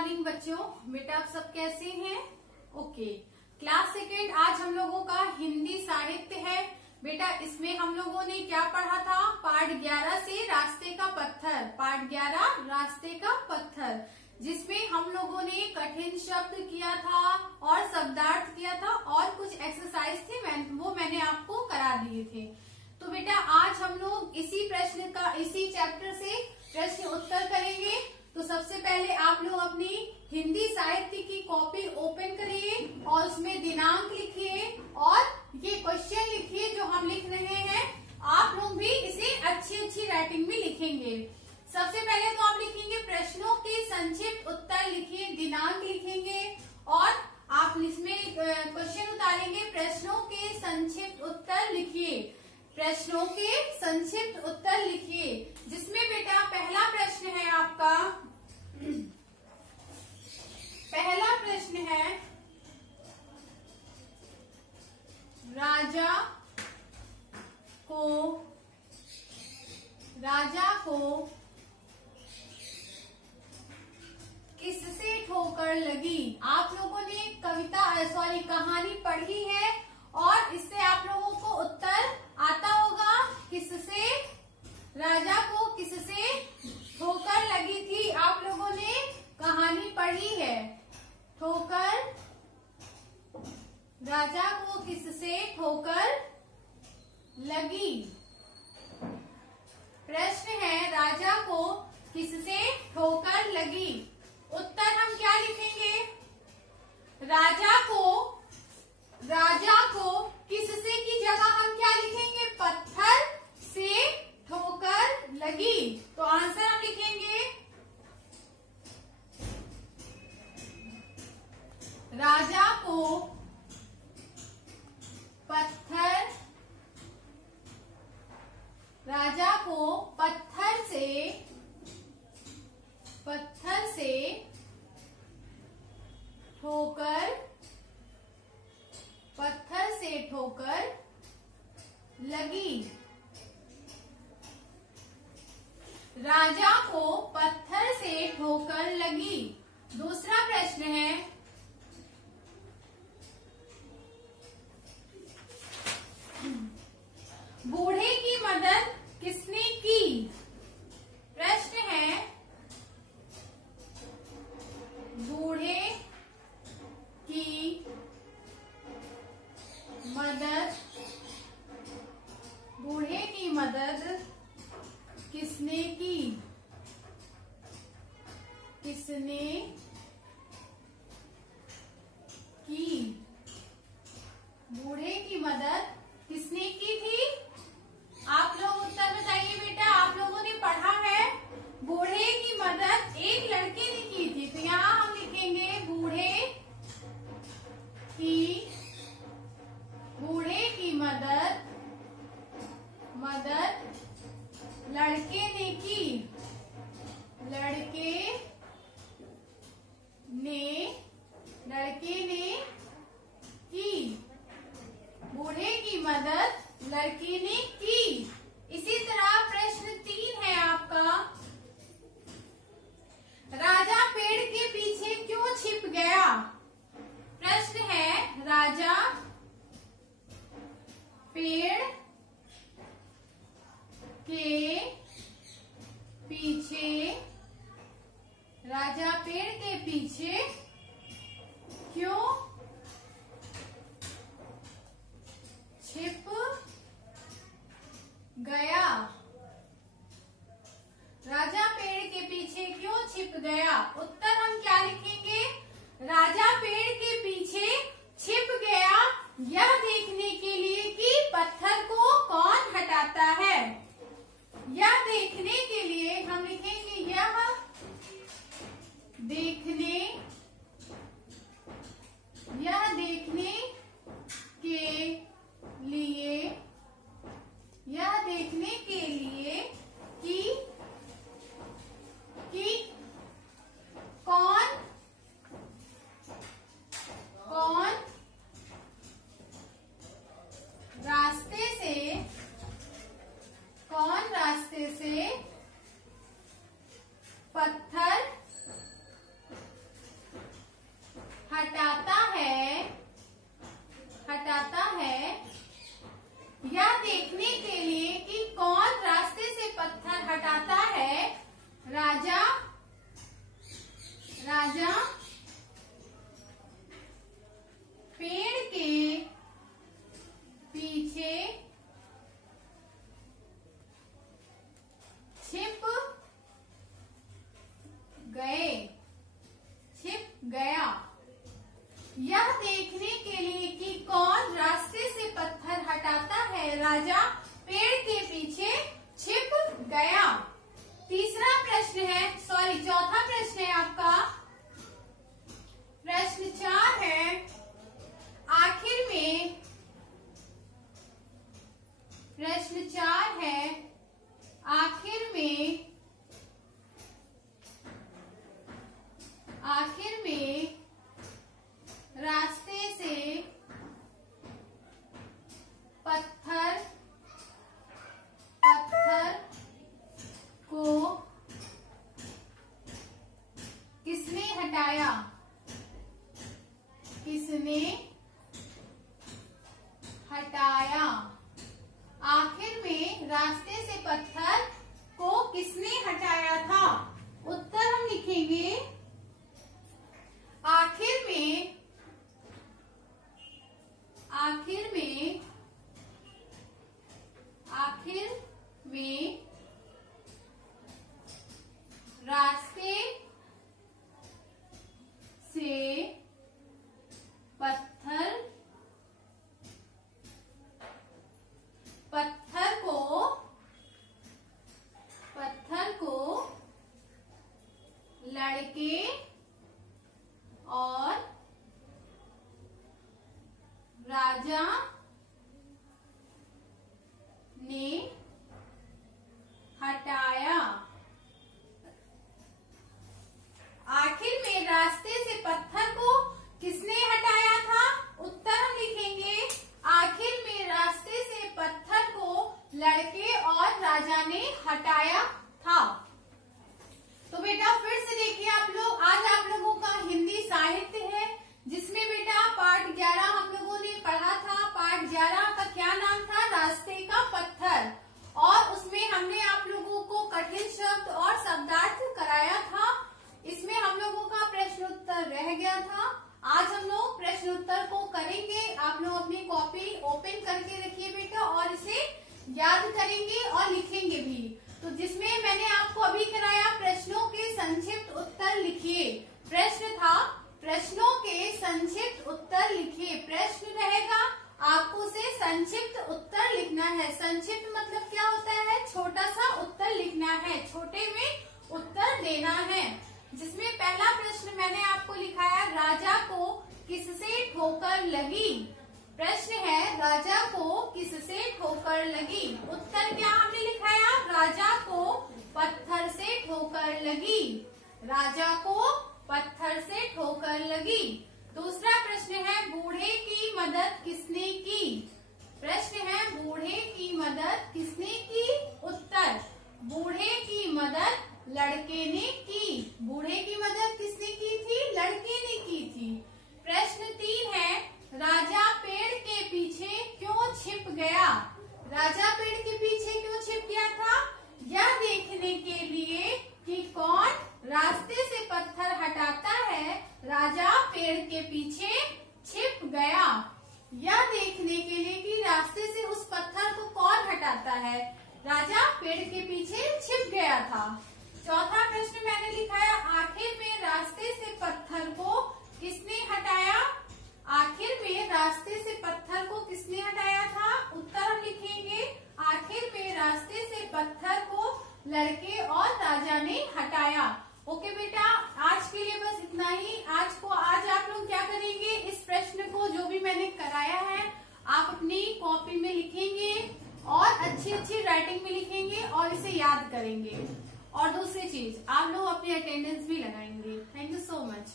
Morning बच्चों, बेटा आप सब कैसे हैं? ओके, क्लास सेकेंड आज हम लोगों का हिंदी साहित्य है। बेटा इसमें हम लोगों ने क्या पढ़ा था? पाठ 11 से रास्ते का पत्थर, पाठ 11 रास्ते का पत्थर, जिसमें हम लोगों ने कठिन शब्द किया था और शब्दार्थ किया था और कुछ एक्सरसाइज थे वो मैंने आपको करा दिए थे। तो बेटा आज हम लोग इसी चैप्टर से प्रश्न उत्तर करेंगे। तो सबसे पहले आप लोग अपनी हिंदी साहित्य की कॉपी ओपन करिए और उसमें दिनांक लिखिए और ये क्वेश्चन लिखिए जो हम लिख रहे हैं। आप लोग भी इसे अच्छी राइटिंग में लिखेंगे। सबसे पहले तो आप लिखेंगे प्रश्नों के संक्षिप्त उत्तर लिखिए, दिनांक लिखेंगे और आप इसमें क्वेश्चन उतारेंगे। प्रश्नों के संक्षिप्त उत्तर लिखिए, प्रश्नों के संक्षिप्त उत्तर लिखिए, जिसमें बेटा पहला प्रश्न है आपका, पहला प्रश्न है राजा को किससे ठोकर लगी? आप लोगों ने कहानी पढ़ी है और इससे आप लोगों को उत्तर आता होगा। किससे, राजा को किससे ठोकर लगी थी? आप लोगों ने कहानी पढ़ी है। ठोकर, राजा को किससे ठोकर लगी? प्रश्न है राजा को किससे ठोकर लगी? उत्तर हम क्या लिखेंगे? राजा को किससे की जगह हम क्या लिखेंगे? पत्थर से ठोकर लगी। तो आंसर हम लिखेंगे राजा को पत्थर से ठोकर लगी। राजा को पत्थर से ठोकर लगी। दूसरा प्रश्न है बूढ़े की मदद किसने की? प्रश्न है बूढ़े की मदद किसने की? बूढ़े की मदद किसने की थी? आप लोग उत्तर बताइए बेटा। आप लोगों ने पढ़ा है बूढ़े की मदद एक लड़के ने की थी। तो यहाँ हम लिखेंगे बूढ़े की मदद लड़के ने की। बूढ़े की मदद लड़के ने की। इसी तरह प्रश्न 3 है आपका, राजा पेड़ के पीछे क्यों छिप गया? प्रश्न है राजा पेड़ के पीछे क्यों छिप गया? राजा पेड़ के पीछे क्यों छिप गया? उत्तर हम क्या लिखेंगे? राजा पेड़ के पीछे छिप गया यह देखने के लिए कि पत्थर को कौन हटाता है। यह देखने के लिए हम लिखेंगे यह देखने के लिए कि कौन तीसरा प्रश्न है, चौथा प्रश्न है आपका। प्रश्न 4 है, आखिर में, प्रश्न 4 है, आखिर में रास्ते से पत्थर को किसने हटाया? किसने हटाया? आखिर में रास्ते से पत्थर को किसने हटाया था? उत्तर हम लिखेंगे, आखिर में रास्ते से पत्थर को लड़के और राजा ने हटाया। आखिर में रास्ते से पत्थर को किसने हटाया था? उत्तर हम लिखेंगे, आखिर में रास्ते से पत्थर को लड़के और राजा ने हटाया था। तो बेटा फिर से देखिए आप लोग, आज आप लोगों का हिंदी साहित्य है, जिसमें बेटा पाठ 11 हम लोगों ने पढ़ा था। पाठ 11 का क्या नाम था? रास्ते का पत्थर। और उसमें हमने आप लोगों को कठिन शब्द और शब्दार्थ कराया था। इसमें हम लोगों का प्रश्न उत्तर रह गया था। आज हम लोग प्रश्न उत्तर को करेंगे। आप लोग अपनी कॉपी ओपन करके रखिए बेटा, और इसे याद करेंगे और लिखेंगे भी। तो जिसमें मैंने आपको अभी कराया, प्रश्नों के संक्षिप्त उत्तर लिखिए। प्रश्न था, प्रश्नों के संक्षिप्त उत्तर लिखिए। प्रश्न रहेगा, आपको उसे संक्षिप्त उत्तर लिखना है। संक्षिप्त मतलब क्या होता है? छोटा सा उत्तर लिखना है, छोटे में उत्तर देना है। जिसमें पहला प्रश्न मैंने आपको लिखाया, राजा को किससे ठोकर लगी? प्रश्न है, राजा को किससे ठोकर लगी? उत्तर क्या हमने लिखाया? राजा को पत्थर से ठोकर लगी। राजा को पत्थर से ठोकर लगी। दूसरा प्रश्न है, बूढ़े की मदद किसने की? प्रश्न है, बूढ़े की मदद किसने की? उत्तर, बूढ़े की मदद लड़के ने की। बूढ़े की मदद किसने की थी? लड़के ने की थी। प्रश्न 3 है, राजा पेड़ के पीछे क्यों छिप गया? राजा पेड़ के पीछे क्यों छिप गया था? यह देखने के लिए कि कौन रास्ते से पत्थर हटाता है, राजा पेड़ के पीछे छिप गया। यह देखने के लिए कि रास्ते से उस पत्थर को कौन हटाता है, राजा पेड़ के पीछे छिप गया था। चौथा प्रश्न मैंने लिखाया, आखिर में रास्ते से पत्थर को किसने हटाया? आखिर में रास्ते से पत्थर को किसने हटाया था? उत्तर हम लिखेंगे, आखिर में रास्ते से पत्थर को लड़के और राजा ने हटाया। ओके बेटा, आज के लिए बस इतना ही। आज आप लोग क्या करेंगे, इस प्रश्न को जो भी मैंने कराया है आप अपनी कॉपी में लिखेंगे और अच्छी राइटिंग में लिखेंगे और इसे याद करेंगे। और दूसरी चीज, आप लोग अपनी अटेंडेंस भी लगाएंगे। Thank you so much.